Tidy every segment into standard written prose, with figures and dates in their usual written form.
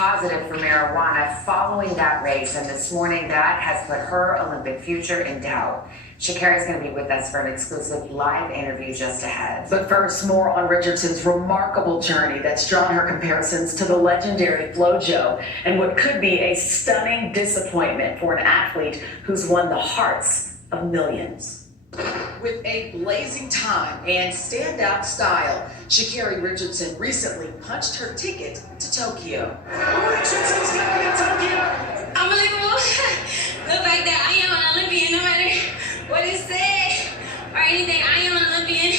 positive for marijuana following that race, and this morning that has put her Olympic future in doubt. Sha'Carri's going to be with us for an exclusive live interview just ahead. But first, more on Richardson's remarkable journey that's drawn her comparisons to the legendary FloJo and what could be a stunning disappointment for an athlete who's won the hearts of millions. With a blazing time and standout style, Sha'Carri Richardson recently punched her ticket to Tokyo. Richardson's coming to Tokyo! Unbelievable. The fact that I am an Olympian, no matter what is said or anything, I am an Olympian.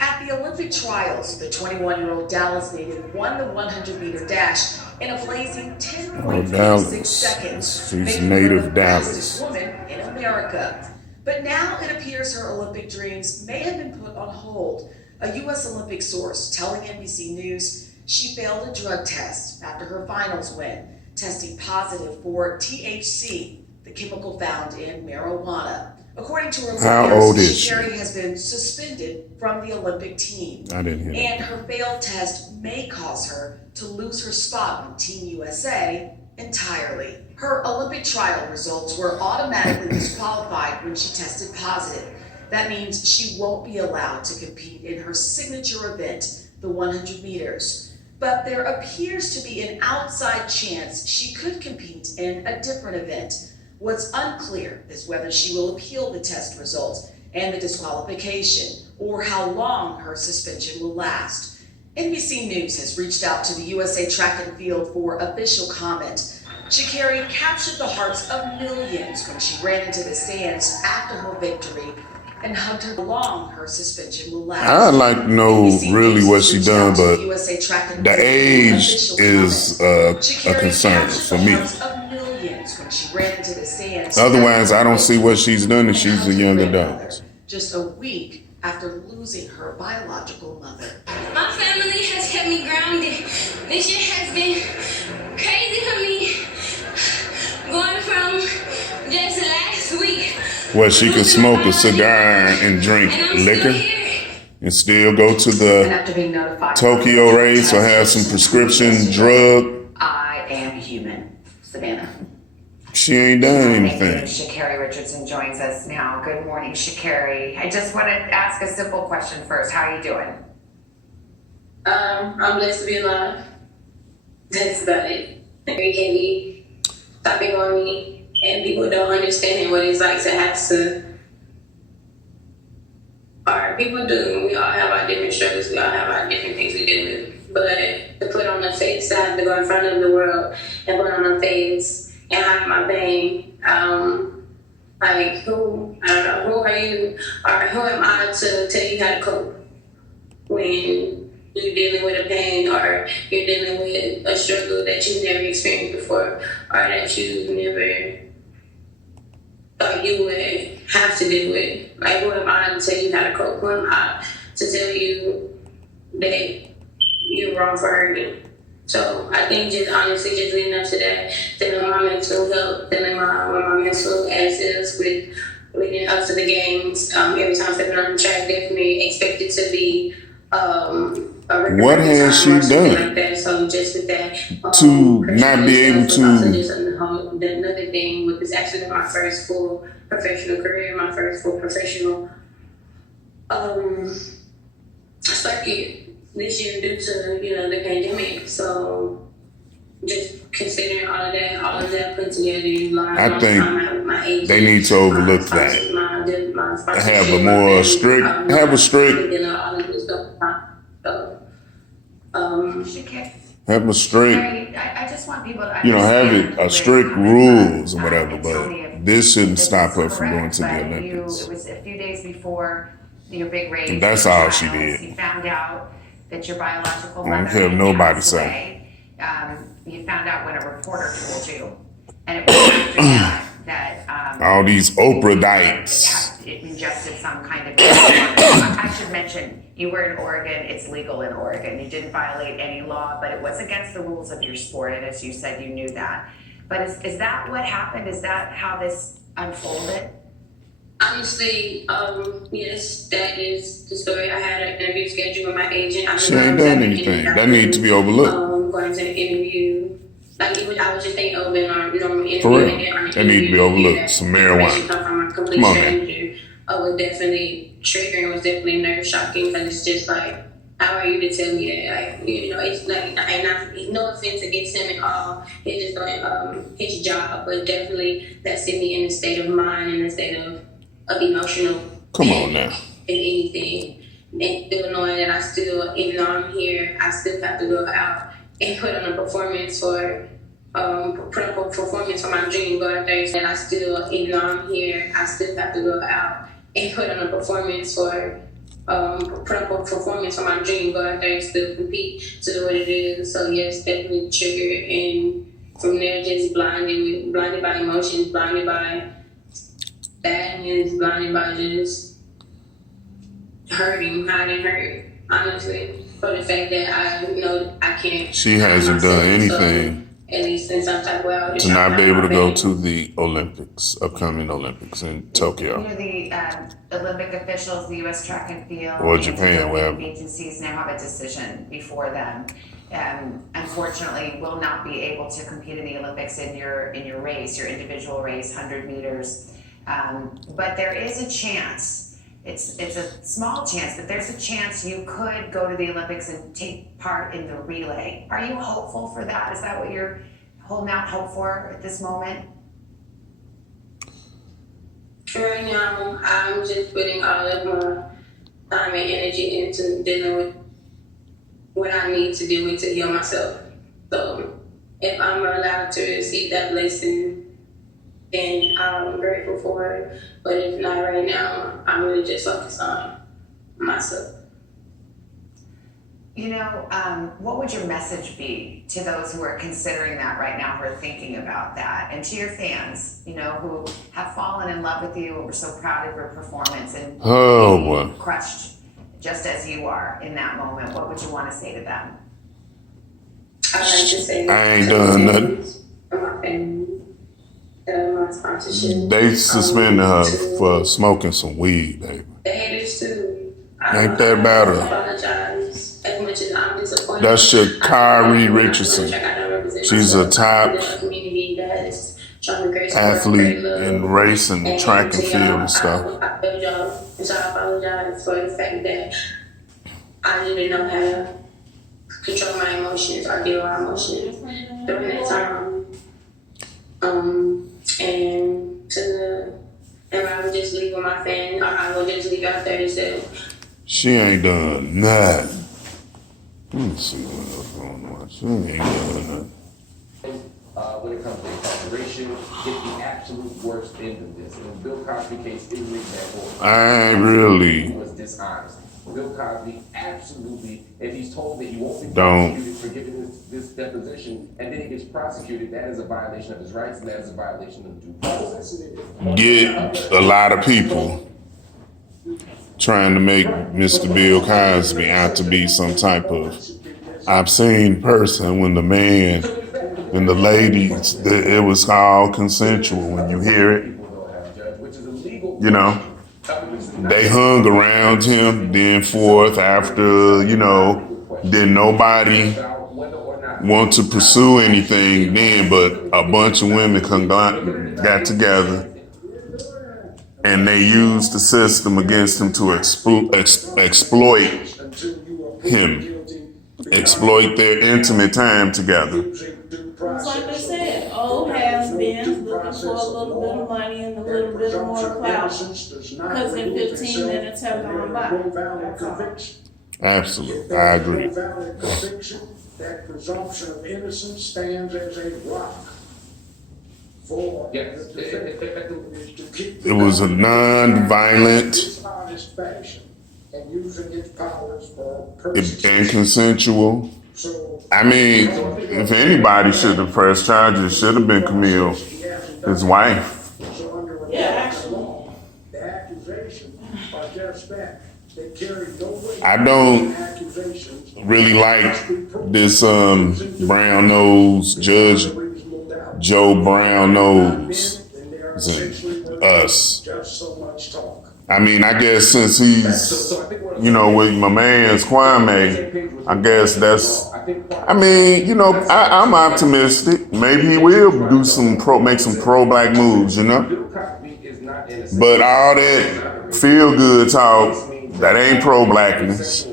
At the Olympic trials, the 21-year-old Dallas native won the 100-meter dash in a blazing 10.36 seconds. She's native Dallas. Fastest woman in America. But now it appears her Olympic dreams may have been put on hold. A U.S. Olympic source telling NBC News she failed a drug test after her finals win, testing positive for THC, the chemical found in marijuana. According to her lawyers, Sha'Carri has been suspended from the Olympic team. I didn't hear that. And her failed test may cause her to lose her spot on Team USA entirely. Her Olympic trial results were automatically disqualified when she tested positive. That means she won't be allowed to compete in her signature event, the 100 meters. But there appears to be an outside chance she could compete in a different event. What's unclear is whether she will appeal the test results and the disqualification, or how long her suspension will last. NBC News has reached out to the USA Track and Field for official comment. Sha'Carri captured the hearts of millions when she ran into the stands after her victory and hugged her. How long her suspension will last. I'd like to know really what she done, but the age is a concern for me. Otherwise, I don't see what she's done, and she's a young adult. Just a week after losing her biological mother. My family has kept me grounded. This year has been crazy for me. Going from just last week. Where she could smoke a cigar and drink liquor and still go to the Tokyo race or have some prescription drug. I am human. Savannah. She ain't done anything. Sha'Carri Richardson joins us now. Good morning, Sha'Carri. I just want to ask a simple question first. How are you doing? I'm blessed to be alive. That's about it. Very heavy topic on me, and people don't understand what it's like to have to. Or people do. We all have our different struggles. We all have our different things we deal with. But to put on a face, I have to go in front of the world and put on a face and hide my pain. Like who? I don't know. Who are you? Or who am I to tell you how to cope when you're dealing with a pain, or you're dealing with a struggle that you've never experienced before, or that you never thought you would have to deal with? Like, who am I to tell you how to cope? Who am I to tell you that you're wrong for hurting? So I think just honestly, just leading up to that, dealing my mental health, dealing my mental as is with leading up to the games. Every time stepping on the track, definitely expected to be what has she done like that. So just with that, to not be able to? Another thing with this, actually my first full professional career, my first full professional circuit this year due to the pandemic. So just considering all of that put together, I think they need to overlook that. Have a more strict, have a strict I just want people to have it a strict rules or whatever, but this shouldn't stop her from going to the Olympics. It was a few days before your big race. And that's all she did. You found out that your biological mother. I don't care if nobody say. You found out when a reporter told you, and it was after that all these oprahdites. It ingested some kind of. I should mention, you were in Oregon. It's legal in Oregon. You didn't violate any law, but it was against the rules of your sport. And as you said, you knew that. But is that what happened? Is that how this unfolded? Honestly, yes, that is the story. I had an interview scheduled with my agent. She ain't done anything. That needs to be overlooked. Going to interview Like I was just thinking over in our normal interview. For real. And then our That need to be overlooked. Some marijuana. Come from a complete Come on, man. stranger. Was definitely triggering. Was definitely nerve shocking because it's just like, how are you to tell me that? Like, you know, it's like, and no offense against him at all. He's just doing his job, but definitely that set me in a state of mind, in a state of emotional. Come on now. In anything, and still knowing that I still, even though I'm here, I still have to go out and put on a performance for my dream, go out there, and I still, even though I'm here, I still have to go out and put on a performance for my dream, go out there and still compete to what it is. So yes, definitely triggered, and from there just blinded by emotions, blinded by sadness, blinded by just hiding hurt, honestly. For the fact that I know I can't. She hasn't done anything at least in some type of way. To not be able to go to the Olympics, upcoming Olympics in Tokyo. You know, the Olympic officials, the U.S. track and field, or Japan, wherever. Agencies now have a decision before them. Unfortunately, will not be able to compete in the Olympics in your race, your individual race, 100 meters. But there is a chance. It's a small chance, but there's a chance you could go to the Olympics and take part in the relay. Are you hopeful for that? Is that what you're holding out hope for at this moment? Right now, I'm just putting all of my time and energy into dealing with what I need to deal with to heal myself. So if I'm allowed to receive that blessing, then I'm grateful for it. But if not right now, I'm really just focused on myself. You know, what would your message be to those who are considering that right now, who are thinking about that, and to your fans, you know, who have fallen in love with you and were so proud of your performance and being crushed just as you are in that moment? What would you want to say to them? I'd like to say I ain't done nothing. My family, my sponsorship. They suspended her for smoking some weed, baby. The haters too. Ain't that bad? I apologize as much as I'm disappointed. That's Sha'Carri Richardson. She's a top athlete in race and track and field and stuff. I apologize for the fact that I didn't know how to control my emotions or deal with my emotions during that time. And I would just leave with my fan, or I would just leave out there and say, she ain't done nothing. Let me see what else going on. She ain't done nothing. When it comes to incarceration, it's the absolute worst end of this. And the Bill Cosby case is an example. I really was dishonest. Bill Cosby absolutely, if he's told that he won't be don't prosecuted for giving this deposition, and then he gets prosecuted, that is a violation of his rights, and that is a violation of due process. get a lot of people trying to make Mr. Bill Cosby out to be some type of obscene person when the man and the ladies, it was all consensual. When you hear it, you know, they hung around him, then forth after, you know, then nobody want to pursue anything then, but a bunch of women got together and they used the system against him to exploit him, exploit their intimate time together. It's like they said, old has-beens looking for a little bit of money and a little bit more clout because in 15 minutes have gone by. Absolutely, I agree. That presumption of innocence stands as a rock for the defendant to keep it was a non-violent dishonest fashion and using its powers for purposes and consensual. So, I mean, if anybody should have pressed charges, it should have been Camille, his wife. so under Yeah, law, the accusations are just that. They carry no weight. I don't accusations really like this brown nose judge, Joe Brown Nose, us. Just so much talk. I mean, I guess since he's, you know, with my man's Kwame, I guess that's I mean, I'm optimistic. Maybe he will do make some pro-black moves, But all that feel-good talk, that ain't pro-blackness.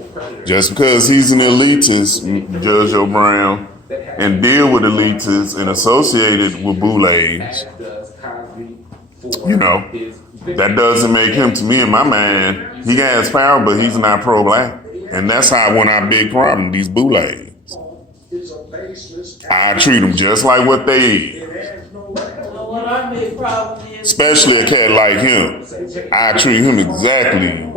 Just because he's an elitist, Judge O'Brown, and deal with elitists and associated with Boules, that doesn't make him, to me, in my mind, he has power, but he's not pro-black. And that's how one of our big problem, these Boules. I treat them just like what they is. What our big problem is. Especially a cat like him. I treat him exactly.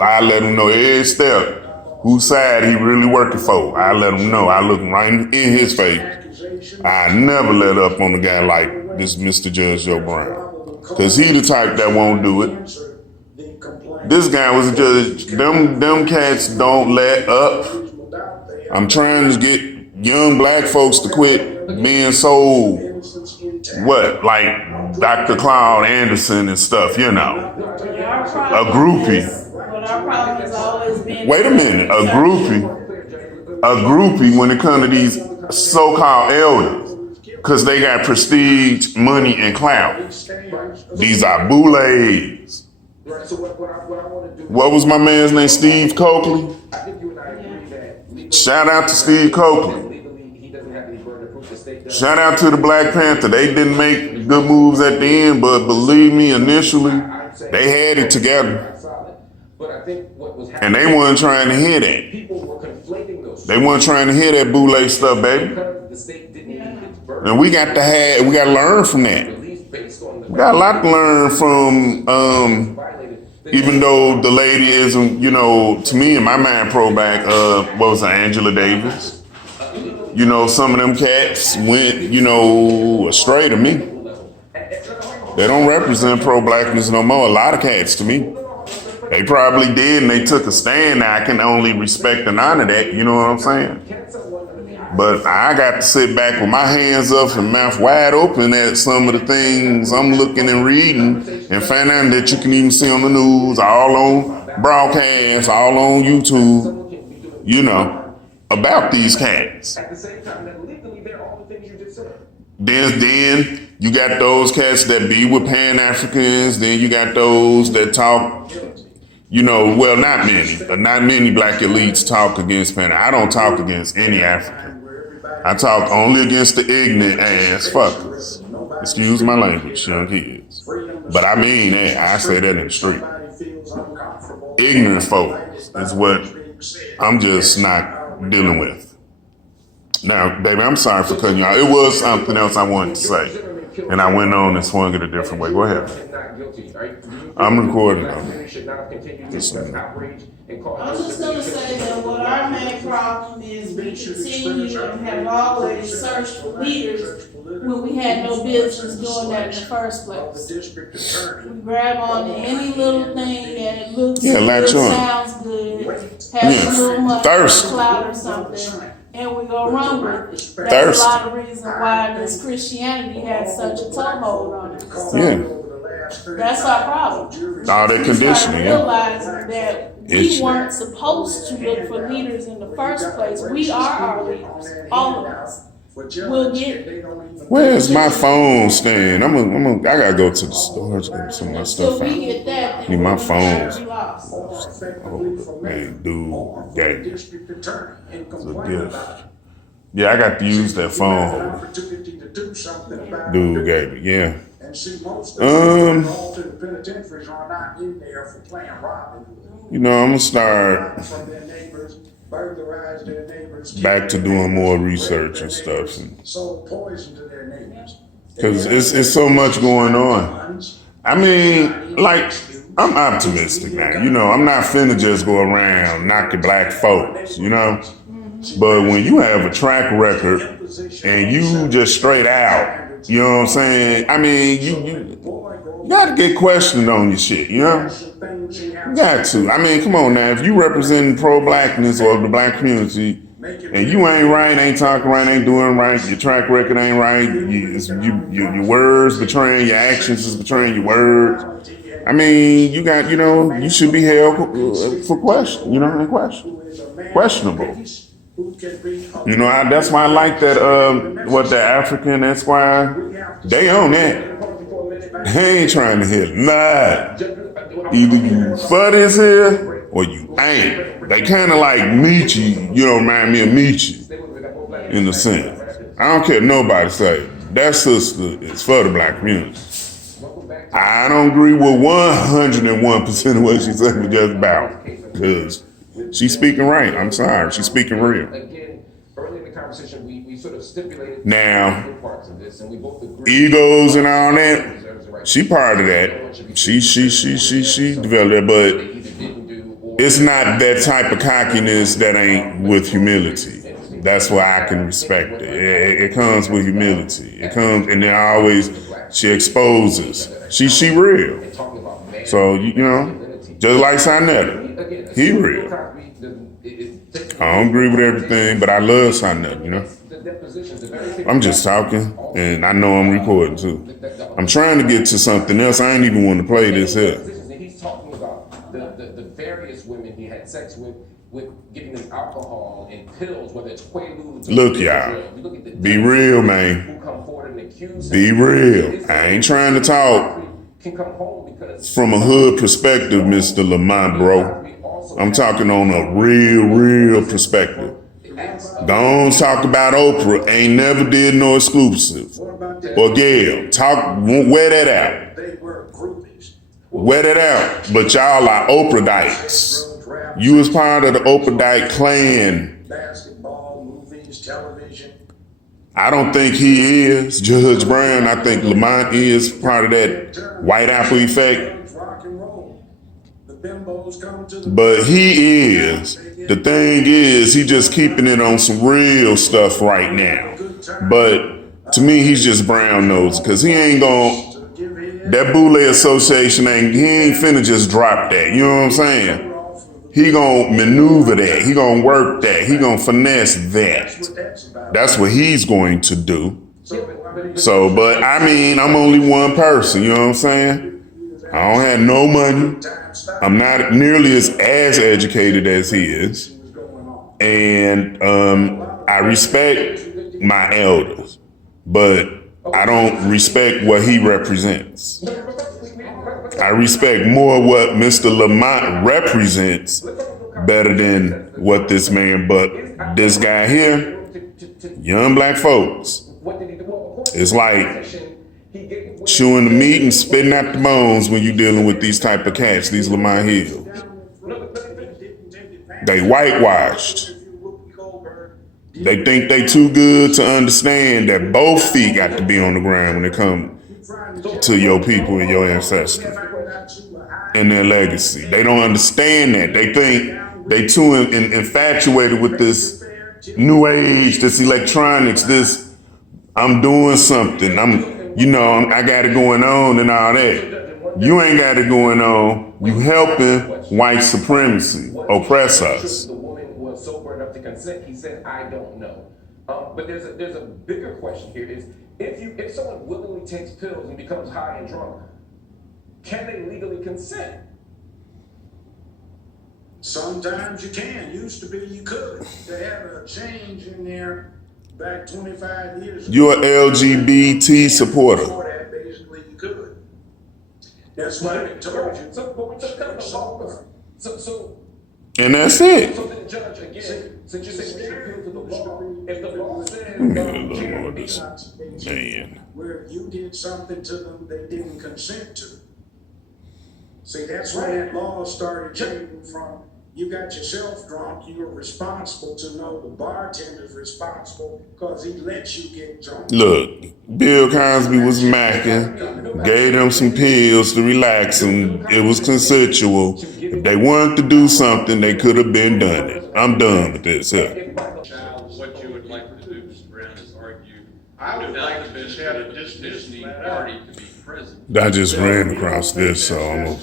I let him know every step whose side he really working for. I let him know. I look right in his face. I never let up on a guy like this Mr. Judge Joe Brown. Because he the type that won't do it. This guy was a judge. Them cats don't let up. I'm trying to get young black folks to quit being so, like Dr. Claude Anderson and stuff, A groupie. But our problem has always been. Wait a minute, a groupie when it comes to these so-called elders, because they got prestige, money, and clout. These are Boules. What was my man's name? Steve Coakley? Shout out to Steve Coakley. Shout out to the Black Panther. They didn't make good moves at the end, but believe me, initially, they had it together. And they weren't trying to hear that. They weren't trying to hear that Boule stuff, baby. And we got to learn from that. We got a lot to learn from, even though the lady isn't, to me, in my mind, pro-black, what was it, Angela Davis? Some of them cats went, astray to me. They don't represent pro-blackness no more. A lot of cats to me. They probably did, and they took a stand. Now, I can only respect and honor that, you know what I'm saying? But I got to sit back with my hands up and mouth wide open at some of the things I'm looking and reading and find out that you can even see on the news, all on broadcasts, all on YouTube, about these cats. Then you got those cats that be with Pan-Africans. Then you got those that talk, well, not many, but not many black elites talk against Pan. I don't talk against any African. I talk only against the ignorant ass fuckers. Excuse my language, young kids. But I mean that. I say that in the street. Ignorant folks is what I'm just not dealing with. Now, baby, I'm sorry for cutting you out. It was something else I wanted to say. And I went on and swung it a different way. Go ahead. I'm recording though. I'm just going to say that what our main problem is we continue and have always searched for leaders when we had no business doing that in the first place. We grab on to any little thing and it looks good, sounds good, has a little money, clout or something, and we go run with it. That's a lot of reason why this Christianity had such a toehold on it. So that's our problem. All that conditioning, realizing that we weren't supposed to look for leaders in the first place. We are our leaders, all of us. We'll get. Where's my phone stand? I gotta go to the store to get some of my stuff out. We get that. Need my phones. Oh, man, dude, gave it. It's a gift. Yeah, I got to use that phone holder. Dude gave it. Yeah. I'm gonna start back to doing more research and stuff, because it's so much going on. I mean, like, I'm optimistic now. I'm not finna just go around knocking black folks, But when you have a track record and you just straight out, you know what I'm saying? I mean, you got to get questioned on your shit, You got to. I mean, come on now. If you represent pro-blackness or the black community and you ain't right, ain't talking right, ain't doing right, your track record ain't right, your words betraying your actions is betraying your words. I mean, you got, you should be held for question, and questionable. who can be. You know, that's why I like that, what the African Esquire, they own that. They ain't trying to hit nothing. Either you for this here or you ain't. They kind of like Nietzsche, you know, remind me of Nietzsche in a sense. I don't care what nobody say. That sister is for the black community. I don't agree with 101% of what she said was just about, because she's speaking right. I'm sorry, she's speaking real. Again, early in the conversation, we sort of stipulated Now, parts of this, and we both agreed. egos and all that, she part of that. She developed it, but it's not that type of cockiness that ain't with humility. That's why I can respect it. It comes with humility. It comes, and then always she exposes. She real. So you know, just like Sinetta, he real. I don't agree with everything, but I love Sinetta. You know, I'm just talking, and I know I'm recording too. I'm trying to get to something else. I ain't even want to play this here. He's talking about the various women he had sex with giving them alcohol and pills, whether it's Quaaludes. Look, y'all, be real, man. Be real. I ain't trying to talk from a hood perspective, Mr. Lamont, bro. I'm talking on a real perspective. Don't talk about Oprah. Ain't never did no exclusive. Or Gail. Wear that out. Wear that out. But y'all are oprahdites. You was part of the Oprahdite clan. Basketball, movies, television. I don't think he is Judge Brown. I think Lamont is part of that white apple effect. Rock and roll. The bimbos come to the. But he is. The thing is, he just keeping it on some real stuff right now. But to me, he's just brown nosed, because he ain't gonna. That Boule Association he ain't finna just drop that. You know what I'm saying? He gonna maneuver that. He gonna work that. He gonna finesse that. That's what he's going to do. So, but I mean, I'm only one person. You know what I'm saying? I don't have no money. I'm not nearly as educated as he is. And I respect my elders, but I don't respect what he represents. I respect more what Mr. Lamont represents better than what this man, but this guy here, young black folks, it's like chewing the meat and spitting out the bones when you're dealing with these type of cats, these Lamont Hills. They whitewashed. They think they too good to understand that both feet got to be on the ground when it comes to your people and your ancestors and their legacy. They don't understand that. They think they too infatuated with this new age, this electronics, this I'm doing something. I got it going on and all that. You ain't got it going on. You helping white supremacy oppress us. The woman was sober enough to consent. He said, I don't know. But there's a bigger question here is, if someone willingly takes pills and becomes high and drunk, can they legally consent? Sometimes you can. Used to be you could. They had a change in there back 25 years ago. You're an LGBT supporter. Before that, basically you could. That's why they told you. And that's it. So the judge, again, since you say we appeal to the law, if the law says Man. where you did something to them they didn't consent to. See, that's where that law started changing from. You got yourself drunk, you were responsible to know the bartender's responsible because he let you get drunk. Look, Bill Cosby was macking, gave them some pills to relax them. It was consensual. If they wanted to do something, they could have been done it. I'm done with this. What you would like to do, Mr. Brown, is argue without the benefit of the Disney party to be present. I just ran across this, so I'm going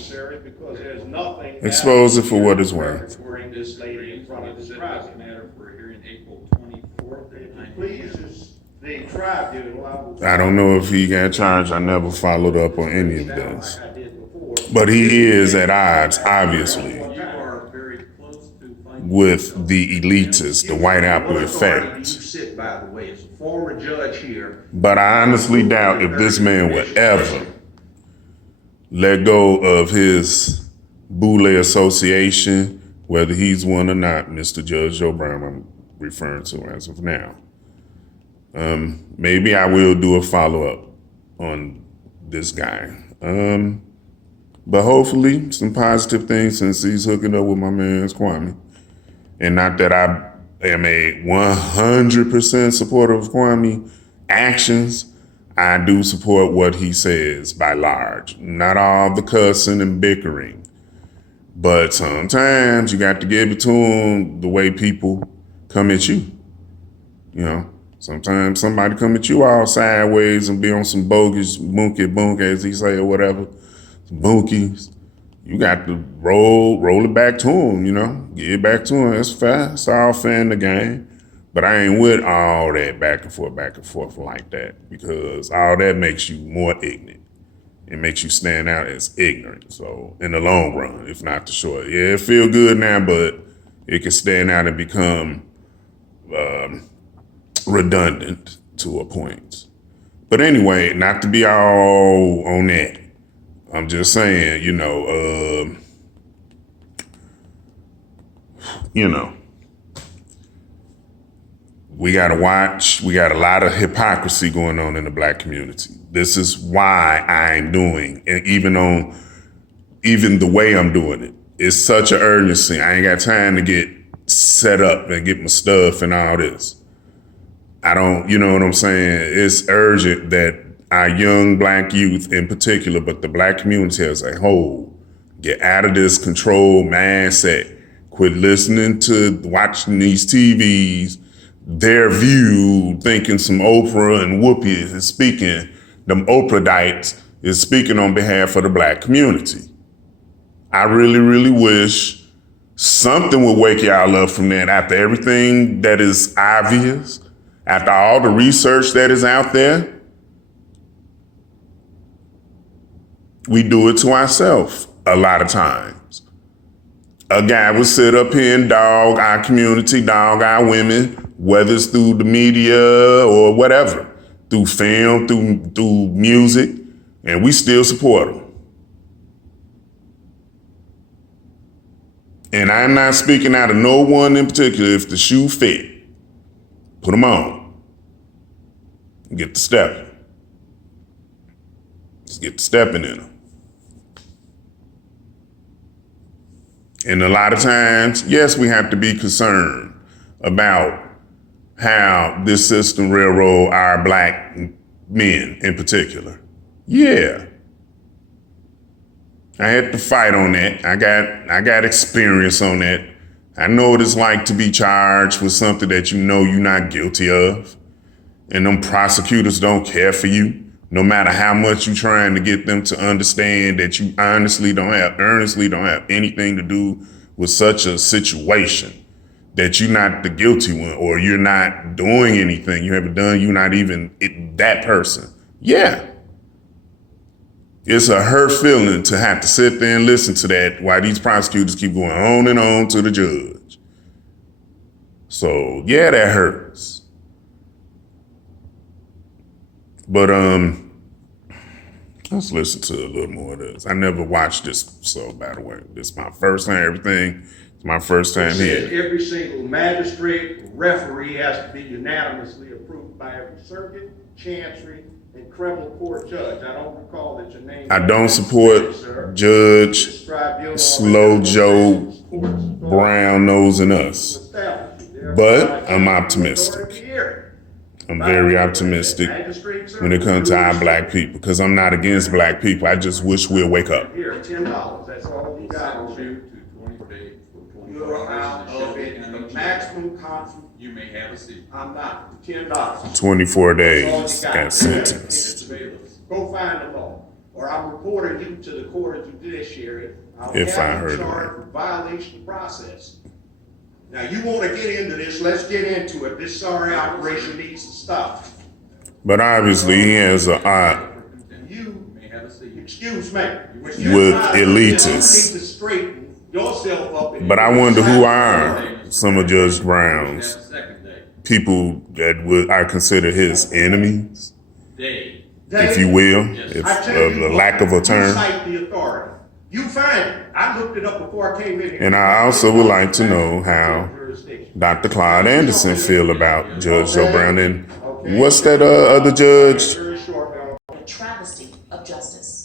to expose it for what it's worth. This lady in front of the private matter for a hearing April 24th. Pleases the tribunal. I don't know if he got charged. I never followed up on any of this. But he is at odds, obviously. You are very close to finding with the elitists, the white apple What authority do you effect. sit, by the way, as a former judge here? But I honestly doubt if this man would ever let go of his Boule association, whether he's one or not, Mr. Judge Joe Brown I'm referring to as of now. Maybe I will do a follow-up on this guy. But hopefully some positive things since he's hooking up with my man Kwame. And not that I am a 100% supporter of Kwame actions. I do support what he says by large. Not all the cussing and bickering. But sometimes you got to give it to them the way people come at you. You know, sometimes somebody come at you all sideways and be on some bogus bunky, as he say, or whatever. Bunkies, you got to roll it back to him, you know, get it back to him. That's fair. It's all fair in the game. But I ain't with all that back and forth like that, because all that makes you more ignorant. It makes you stand out as ignorant. So in the long run, if not the short, yeah, it feel good now, but it can stand out and become redundant to a point. But anyway, not to be all on that. I'm just saying, you know, we got to watch. We got a lot of hypocrisy going on in the black community. This is why I'm doing, and even the way I'm doing it, it's such an urgency. I ain't got time to get set up and get my stuff and all this. I don't, you know what I'm saying? It's urgent that our young black youth in particular, but the black community as a whole, get out of this control mindset. Quit listening to, watching these TVs, their view, thinking some Oprah and Whoopi is speaking, them oprahdites is speaking on behalf of the black community. I really, really wish something would wake y'all up from that after everything that is obvious, after all the research that is out there. We do it to ourselves a lot of times. A guy will sit up here and dog our community, dog our women, whether it's through the media or whatever, through film, through music, and we still support them. And I'm not speaking out of no one in particular. If the shoe fit, put them on. Get the stepping. Just get the stepping in them. And a lot of times, yes, we have to be concerned about how this system railroad our black men in particular. Yeah. I had to fight on that. I got experience on that. I know what it's like to be charged with something that you know you're not guilty of. And them prosecutors don't care for you, no matter how much you're trying to get them to understand that you earnestly don't have anything to do with such a situation, that you're not the guilty one, or you're not doing anything. You haven't done, you're not even that person. Yeah. It's a hurt feeling to have to sit there and listen to that while these prosecutors keep going on and on to the judge. So yeah, that hurts. But let's listen to a little more of this. I never watched this, so by the way, this is my first time. Everything is my first time here. Every single magistrate, referee has to be unanimously approved by every circuit, chancery, and criminal court judge. I don't recall that your name. I don't support Judge Slow Joe Brown nosing us, but I'm optimistic. I'm very optimistic when it comes to our black people, because I'm not against black people. I just wish we'll wake up. Here, $10. That's all you got. You're out of it. The maximum consequence. You may have a seat. I'm not. $10. 24 days got sentenced. Go find the law, or I'm reporting you to the court of judiciary. If I heard it right. For violation of process. Now, you want to get into this, let's get into it. This sorry operation needs to stop. But obviously he has a You, excuse me. with elitists. You need to straighten yourself up. But I wonder who are some of Judge Brown's That second day. people that I consider his enemies, Day. if you will, Yes. if I tell you the what, lack of a You term. cite the authority. You find it. I looked it up before I came in here. And I also would like to know how Dr. Claude Anderson feel about Judge Joe Brown and what's that other judge? Very short, now. A travesty of justice.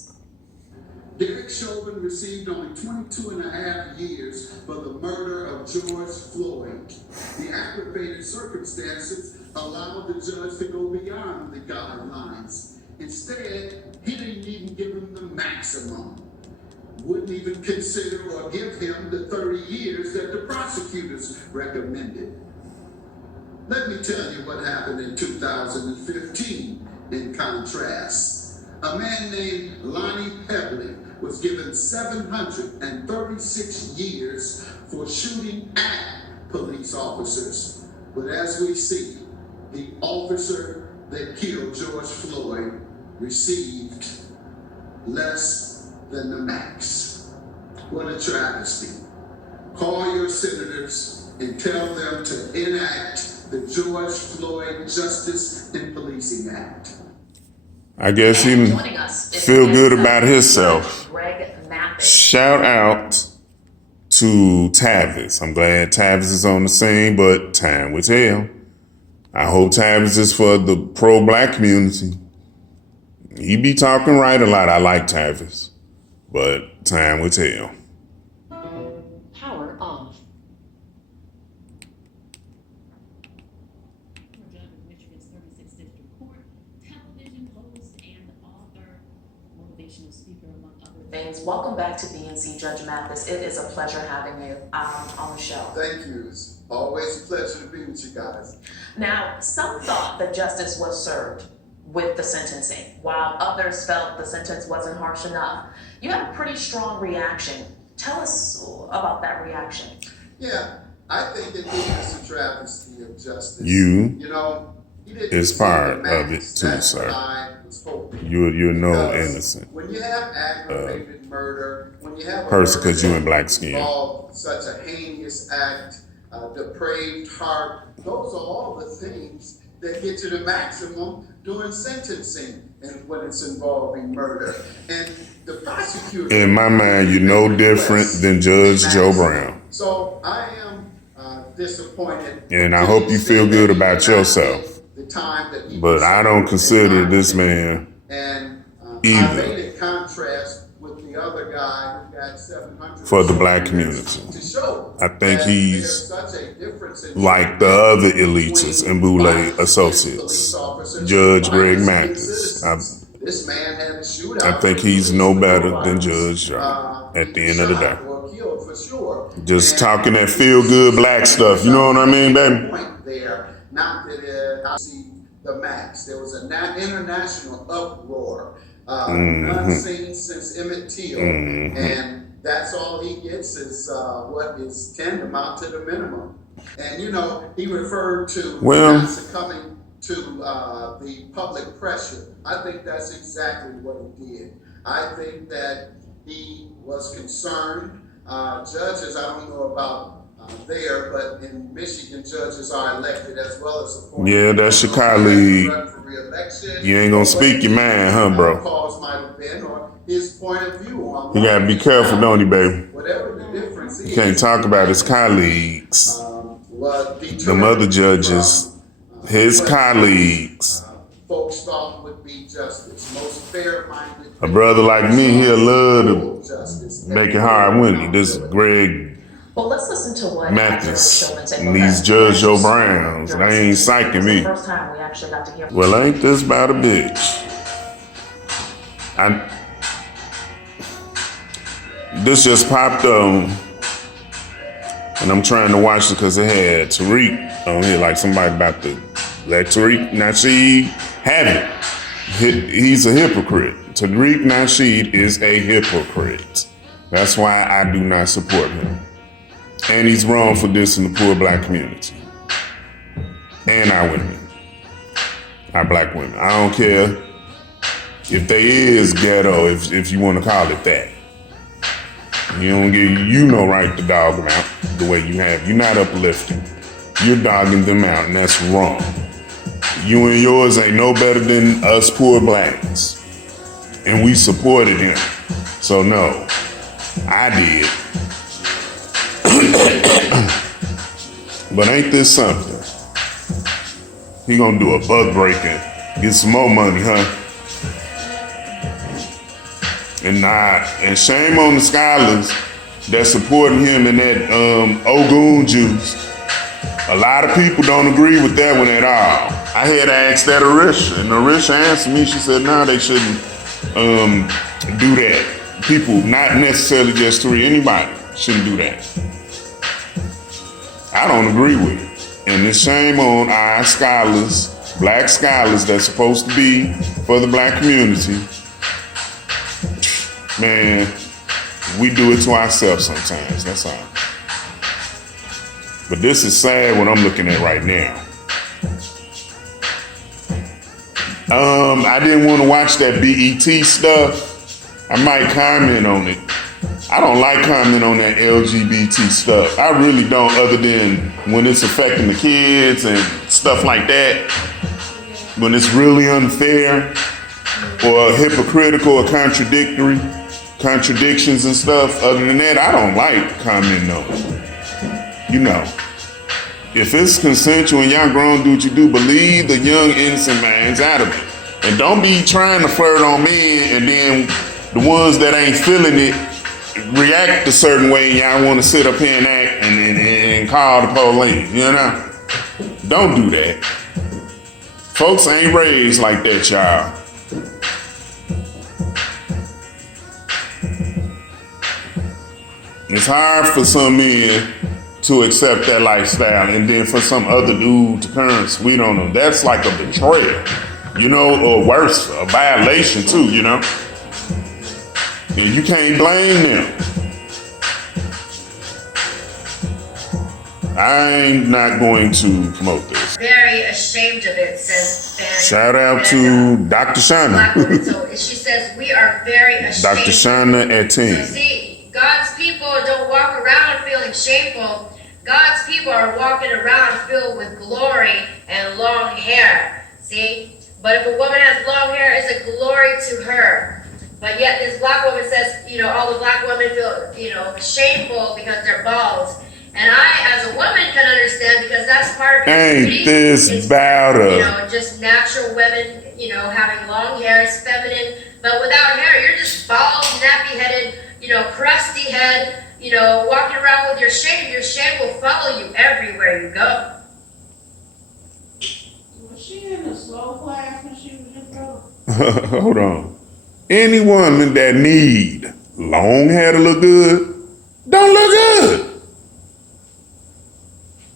Derek Chauvin received only 22 and a half years for the murder of George Floyd. The aggravated circumstances allowed the judge to go beyond the guidelines. Instead, he didn't even give him the maximum. Wouldn't even consider or give him the 30 years that the prosecutors recommended. Let me tell you what happened in 2015 in contrast. A man named Lonnie Pebley was given 736 years for shooting at police officers. But as we see, the officer that killed George Floyd received less than the max. What a travesty. Call your senators and tell them to enact the George Floyd Justice in Policing Act. I guess he And joining us is feel good Judge about himself. Greg Mathis. Shout out to Tavis. I'm glad Tavis is on the scene, but time will tell. I hope Tavis is for the pro-black community. He be talking right a lot. I like Tavis, but time will tell. Power off. Judge of Michigan's 36th District Court, television host and author, motivational speaker, among other Things. Welcome back to BNC, Judge Mathis. It is a pleasure having you on the show. Thank you. It's always a pleasure to be with you guys. Now, some thought that justice was served with the sentencing, while others felt the sentence wasn't harsh enough. You had a pretty strong reaction. Tell us about that reaction. Yeah, I think it is a travesty of justice. You know, he didn't is receive part the of it max. too, That's sir. what I was hoping. You're no Because innocent When you have aggravated murder, when you have a person murder because you in that black skin. involved such a heinous act, depraved heart, those are all the things that get you the maximum during sentencing and when it's involving murder. And the prosecutor... In my mind, you're no different than Judge Joe Brown. So I am disappointed. And I hope you feel good about yourself. The time that he But was I don't consider this man and I evil made a contrast with the other guy who got 700 for the black community. to show I think that he's there's such a difference in like the other elites and Boule associates. Judge Greg Mathis. This man had a shootout. I think he's no better than Judge Joe at the end of the day. Killed for sure. Just talking that feel good black stuff. You know what I mean, baby? Point there, not that I see the max. There was an international uproar, none seen since Emmett Till, and that's all he gets is what is tantamount to the minimum. And you know, he referred to not succumbing to the public pressure. I think that's exactly what he did. I think that he was concerned. Judges, I don't know about there, but in Michigan, judges are elected as well as appointed. Yeah, that's your colleague. You ain't gonna speak your mind, huh, bro? Cause might have been, or his point of view on. You gotta be careful, don't you, baby? Whatever the difference is. You can't talk about his colleagues. Them other judges, his colleagues. Folks thought would be justice, most fair-minded. A brother like me, he'll love to make it hard, wouldn't he? This Greg Well, let's listen to what Mathis and these Judge Joe Browns. They ain't psyching me. The first time we actually got to hear. Well, ain't this about a bitch? This just popped on, and I'm trying to watch it because it had Tariq on here, like somebody about to let Tariq Nasheed have it. He's a hypocrite. Tariq Nasheed is a hypocrite. That's why I do not support him. And he's wrong for dissing the poor black community. And our women. Our black women. I don't care if they is ghetto, if you want to call it that. You don't give you no right to dog them out the way you have. You're not uplifting. You're dogging them out, and that's wrong. You and yours ain't no better than us poor blacks. And we supported him. So no, I did. But ain't this something? He gonna do a buck breaking, get some more money, huh? And shame on the scholars that's supporting him in that Ogun juice. A lot of people don't agree with that one at all. I had asked that Arisha, and Arisha answered me. She said, no, they shouldn't do that. People, not necessarily just three, anybody shouldn't do that. I don't agree with it. And it's shame on our scholars, black scholars that's supposed to be for the black community. Man, we do it to ourselves sometimes, that's all. But this is sad what I'm looking at right now. I didn't want to watch that BET stuff. I might comment on it. I don't like commenting on that LGBT stuff. I really don't, other than when it's affecting the kids and stuff like that. When it's really unfair or hypocritical or contradictions and stuff. Other than that, I don't like commenting on it. You know, if it's consensual and y'all grown, do what you do, believe the young innocent minds out of it. And don't be trying to flirt on men and then the ones that ain't feeling it react a certain way and y'all want to sit up here and act and call the police, you know? Don't do that. Folks ain't raised like that, y'all. It's hard for some men to accept that lifestyle, and then for some other dude to turn sweet on them. That's like a betrayal, you know, or worse, a violation too, you know? And you can't blame them. I'm not going to promote this. Very ashamed of it, says Ben. Shout out to Dr. Shana. So she says, we are very ashamed. Dr. Shana at 10. So see, God's people don't walk around feeling shameful. God's people are walking around filled with glory and long hair. See? But if a woman has long hair, it's a glory to her. But yet this black woman says, you know, all the black women feel, you know, shameful because they're bald. And I, as a woman, can understand because that's part of Ain't this about you know, just natural women, you know, having long hair is feminine. But without hair, you're just bald, nappy-headed, you know, crusty head, you know, walking around with your shame. Your shame will follow you everywhere you go. Was she in a slow class when she was in trouble? Hold on. Any woman that need long hair to look good, don't look good.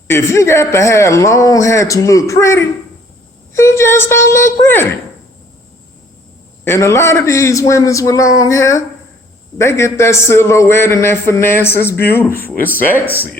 If you got to have long hair to look pretty, you just don't look pretty. And a lot of these women with long hair, they get that silhouette and that finesse. It's beautiful. It's sexy. It's